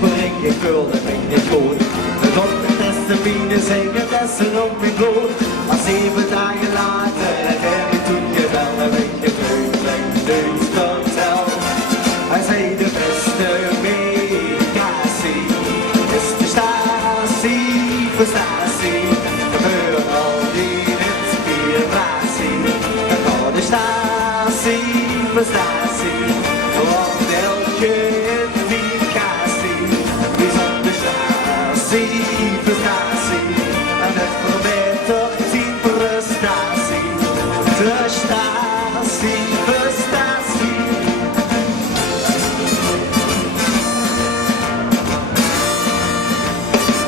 bring ik gulden, bring ik goed. De onderbeste bieden zingen bessen op mijn bloed. Maar 7 dagen later, het heb ik toen gedaan, heb ik gevreugd, dus vertel. Hij zei de beste medicatie is de statie, voor statie. Voor al die inspiratie. Dan gaat de statie, voor statie. Want elke indicatie is op de statie, voor statie. En het verbetert die prestatie. De statie, voor statie.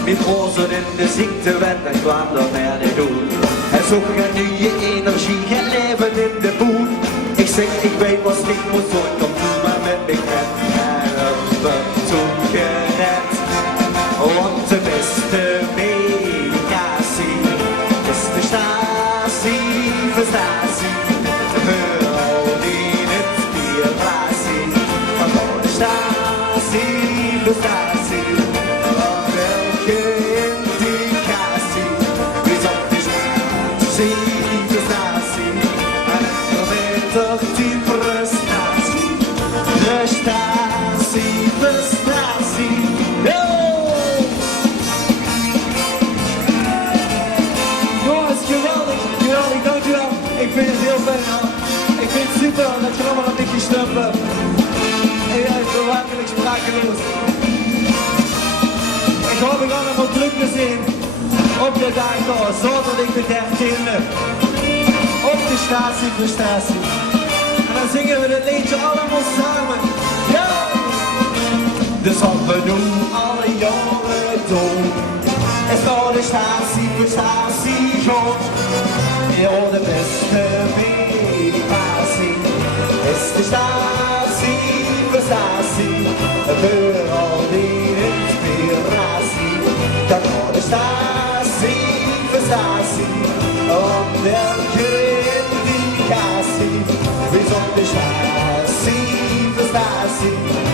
Met rozen in de ziekte werd en kwam er meer niet doen. En zocht een nieuwe energie, het leven in de boel. Ik zeg, ik weet wat ik moet doen, kom nu maar met me net. En hebben toen gered. Want de beste medicatie is de statie, voor statie. Voor al die inspiratie. Want al de statie, voor statie. Want elke indicatie is op de statie, voor statie. En het verbetert die prestatie. De statie, voor statie. Jongens, geweldig, geweldig, dankjewel. Ik vind het heel fijn, man. Ik vind het super dat je allemaal een beetje stumpen. En jij is verwerkelijk sprakeloos. Ik hoop ik allemaal nog druk te zien op de dag door, zaterdag de 13e. Op de statie voor statie. En dan zingen we dit liedje allemaal samen. Ja! Dus wat we doen alle jaren doen, is door de statie voor statie gaan. Ja, de beste medicatie is de statie voor statie. Voor al die inspiratie, dan gaat de statie voor statie. Om elke indicatie is op de statie voor statie.